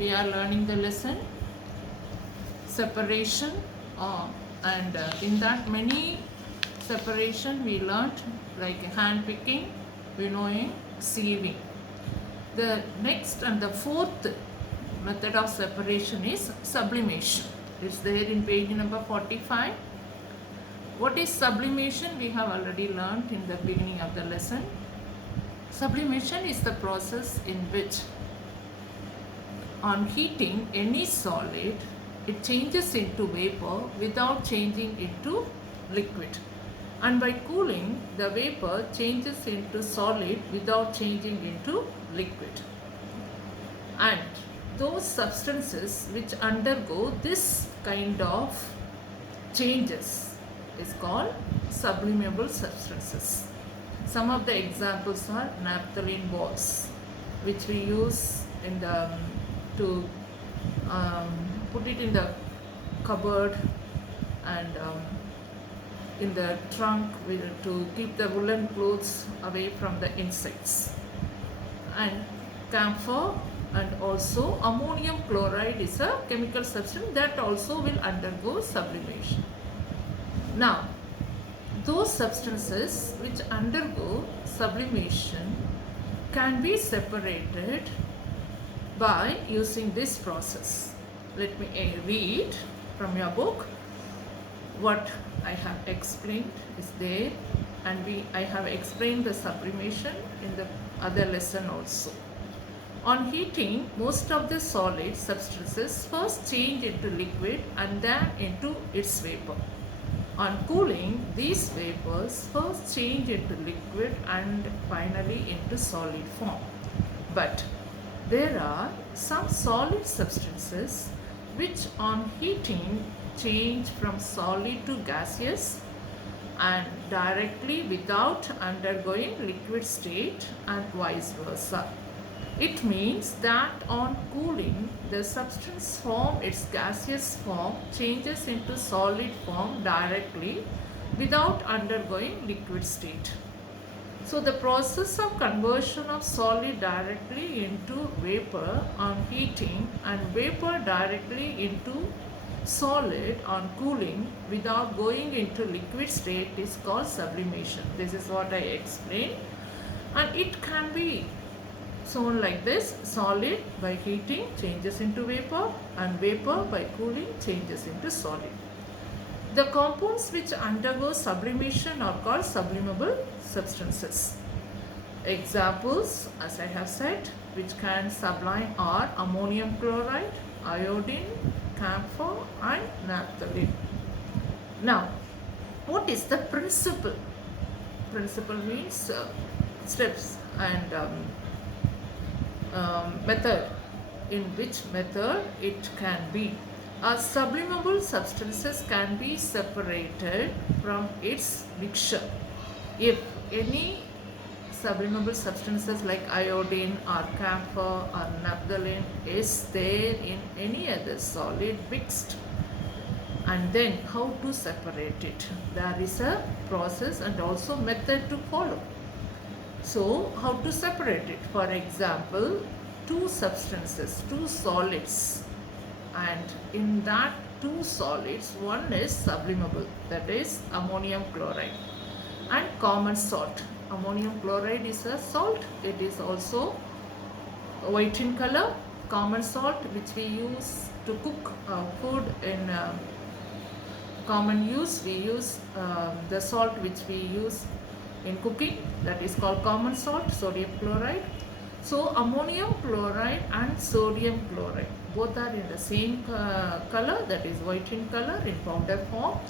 we are learning the lesson separation, and in that many separation we learnt, like hand picking, winnowing, sieving. The next and the fourth method of separation is sublimation. It's there in page number 45. What is sublimation? We have already learnt in the beginning of the lesson. Sublimation is the process in which on heating any solid, it changes into vapor without changing into liquid. And by cooling, the vapor changes into solid without changing into liquid. And those substances which undergo this kind of changes is called sublimable substances. Some of the examples are naphthalene balls, which we use in the to put it in the cupboard and in the trunk to keep the woolen clothes away from the insects. And camphor and also ammonium chloride is a chemical substance that also will undergo sublimation. Now, those substances which undergo sublimation can be separated by using this process. Let me read from your book. What I have explained is there, and I have explained the sublimation in the other lesson also. On heating, most of the solid substances first change into liquid and then into its vapor. On cooling, these vapors first change into liquid and finally into solid form. But there are some solid substances which on heating change from solid to gaseous and directly without undergoing liquid state and vice versa. It means that on cooling, the substance from its gaseous form changes into solid form directly without undergoing liquid state. So the process of conversion of solid directly into vapor on heating and vapor directly into solid on cooling without going into liquid state is called sublimation. This is what I explained, and it can be shown like this: solid by heating changes into vapor and vapor by cooling changes into solid. The compounds which undergo sublimation are called sublimable substances. Examples, as I have said, which can sublime are ammonium chloride, iodine, camphor and naphthalene. Now, what is the principle? Principle means steps and method. In which method it can be. Sublimable substances can be separated from its mixture. If any sublimable substances like iodine or camphor or naphthalene is there in any other solid mixed, and then how to separate it? There is a process and also method to follow. So, how to separate it? For example, two substances, two solids, and in that two solids, one is sublimable, that is ammonium chloride, and common salt. Ammonium chloride is a salt, it is also white in color. Common salt, which we use to cook food in common use, we use the salt which we use in cooking, that is called common salt, sodium chloride. So ammonium chloride and sodium chloride both are in the same color, that is white in color, in powder form.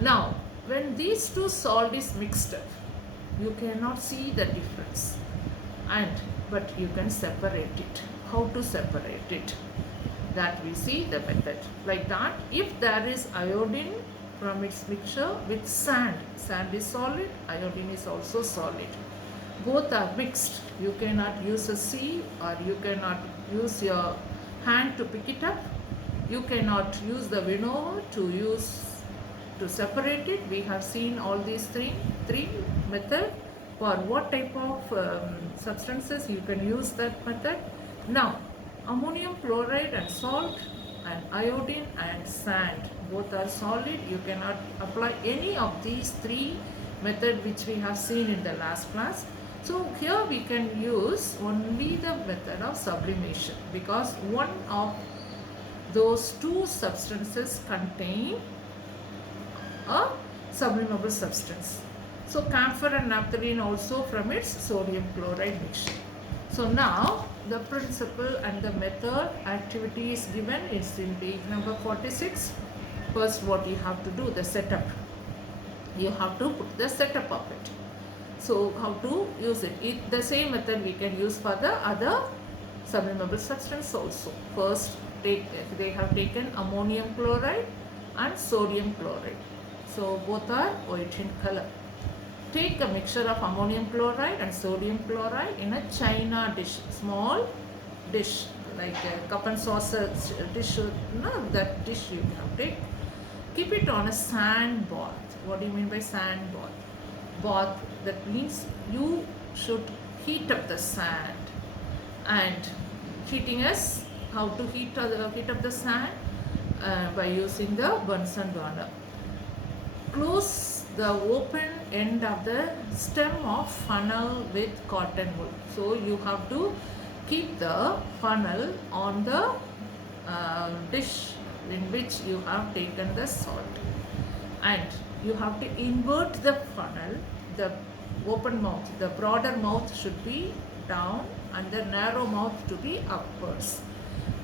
Now when these two salt is mixed up, you cannot see the difference, but you can separate it. How to separate it? That we see the method. Like that, if there is iodine from its mixture with sand is solid, iodine is also solid. Both are mixed. You cannot use a sieve, or you cannot use your hand to pick it up. You cannot use the winnower to separate it. We have seen all these three method. For what type of substances you can use that method. Now ammonium chloride and salt, and iodine and sand. Both are solid. You cannot apply any of these three methods which we have seen in the last class. So here we can use only the method of sublimation, because one of those two substances contain a sublimable substance. So camphor and naphthalene also from its sodium chloride mixture. So now the principle and the method activity is given is in page number 46. First, what you have to do, the setup. You have to put the setup of it. So how to use it? The same method we can use for the other sublimable substance also. First, they have taken ammonium chloride and sodium chloride. So both are white in color. Take a mixture of ammonium chloride and sodium chloride in a china dish, small dish like a cup and saucer dish. No, that dish you can take. Keep it on a sand bath. What do you mean by sand bath? Bath, that means you should heat up the sand. And heating us, how to heat up the sand? By using the Bunsen burner. Close the open end of the stem of funnel with cotton wool. So you have to keep the funnel on the dish in which you have taken the salt, and you have to invert the funnel. The open mouth, the broader mouth should be down and the narrow mouth to be upwards,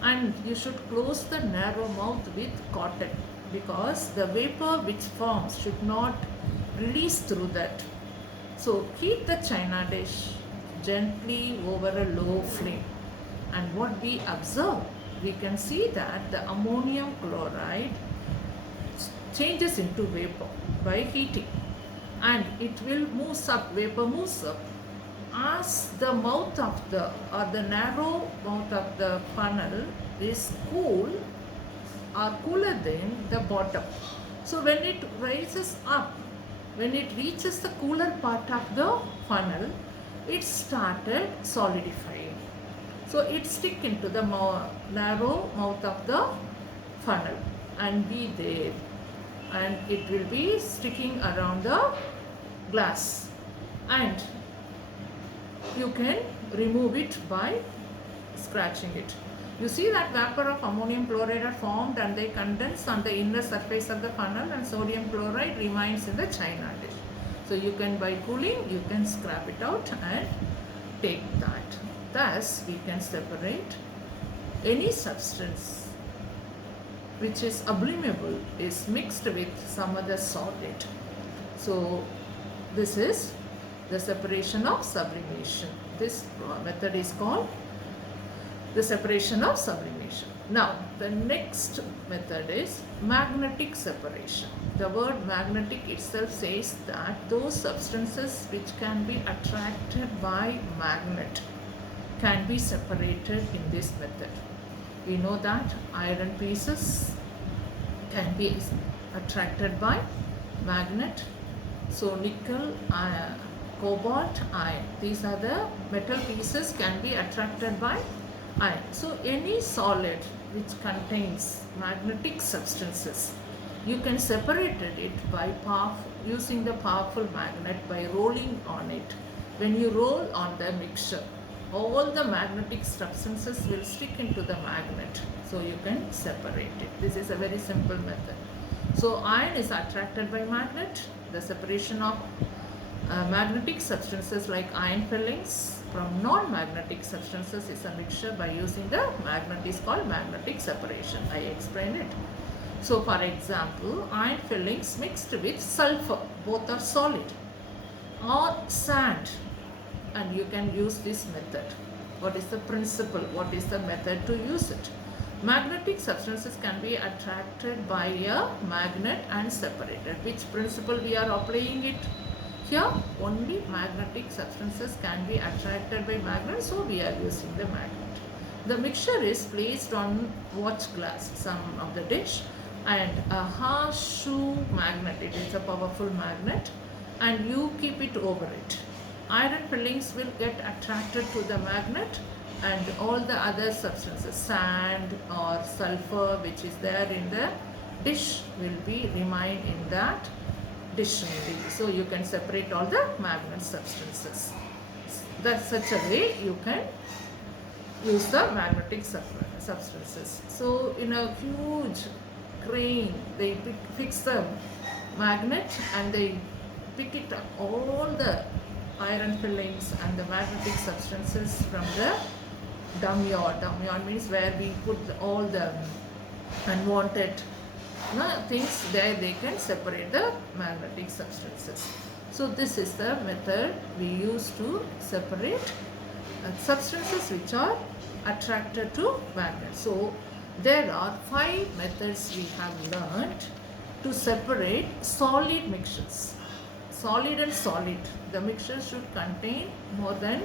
and you should close the narrow mouth with cotton, because the vapor which forms should not release through that. So heat the china dish gently over a low flame, and what we observe, we can see that the ammonium chloride changes into vapor by heating, and it will move up, vapor moves up as the mouth of the narrow mouth of the funnel is cool or cooler than the bottom. So when it rises up, when it reaches the cooler part of the funnel, it started solidifying. So it stick into the narrow mouth of the funnel and be there, and it will be sticking around the glass, and you can remove it by scratching it. You see that vapor of ammonium chloride are formed and they condense on the inner surface of the funnel, and sodium chloride remains in the china dish. So you can, by cooling, you can scrap it out and take that. Thus we can separate any substance which is sublimable is mixed with some other solid. So this is the separation of sublimation. This method is called the separation of sublimation. Now the next method is magnetic separation. The word magnetic itself says that those substances which can be attracted by magnet can be separated in this method. We know that iron pieces can be attracted by magnet. So nickel, cobalt, iron, these are the metal pieces can be attracted by iron. So any solid which contains magnetic substances, you can separate it by using the powerful magnet by rolling on it. When you roll on the mixture, all the magnetic substances will stick into the magnet, so you can separate it. This is a very simple method. So iron is attracted by magnet. The separation of magnetic substances like iron fillings from non-magnetic substances is a mixture by using the magnet is called magnetic separation. I explained it. So for example, iron fillings mixed with sulfur, both are solid, or sand, and you can use this method. What is the principle? What is the method to use it? Magnetic substances can be attracted by a magnet and separated. Which principle we are applying it? Here only magnetic substances can be attracted by magnet, so we are using the magnet. The mixture is placed on watch glass, some of the dish, and a horseshoe magnet, it is a powerful magnet, and you keep it over it. Iron fillings will get attracted to the magnet and all the other substances, sand or sulfur which is there in the dish will be remain in that dish only. So you can separate all the magnet substances. That's such a way you can use the magnetic substances. So in a huge crane they fix the magnet and they pick it up, all the iron fillings and the magnetic substances from the dump yard. Dump yard means where we put all the unwanted things, there they can separate the magnetic substances. So this is the method we use to separate substances which are attracted to magnets. So there are 5 methods we have learned to separate solid mixtures. Solid and solid. The mixture should contain more than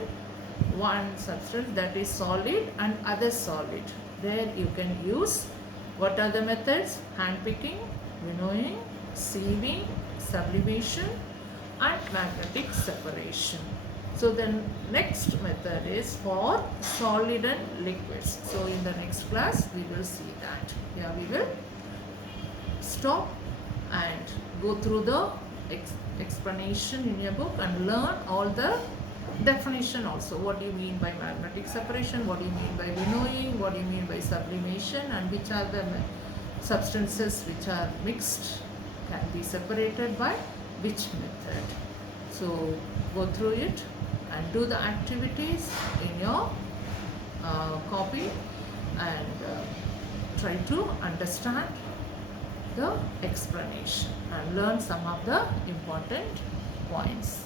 one substance, that is solid and other solid. There you can use, what are the methods? Hand picking, winnowing, sieving, sublimation and magnetic separation. So the next method is for solid and liquids. So in the next class we will see that. Here we will stop and go through the explanation in your book and learn all the definition also. What do you mean by magnetic separation? What do you mean by winnowing? What do you mean by sublimation? And which are the substances which are mixed can be separated by which method? So go through it and do the activities in your copy and try to understand the explanation and learn some of the important points.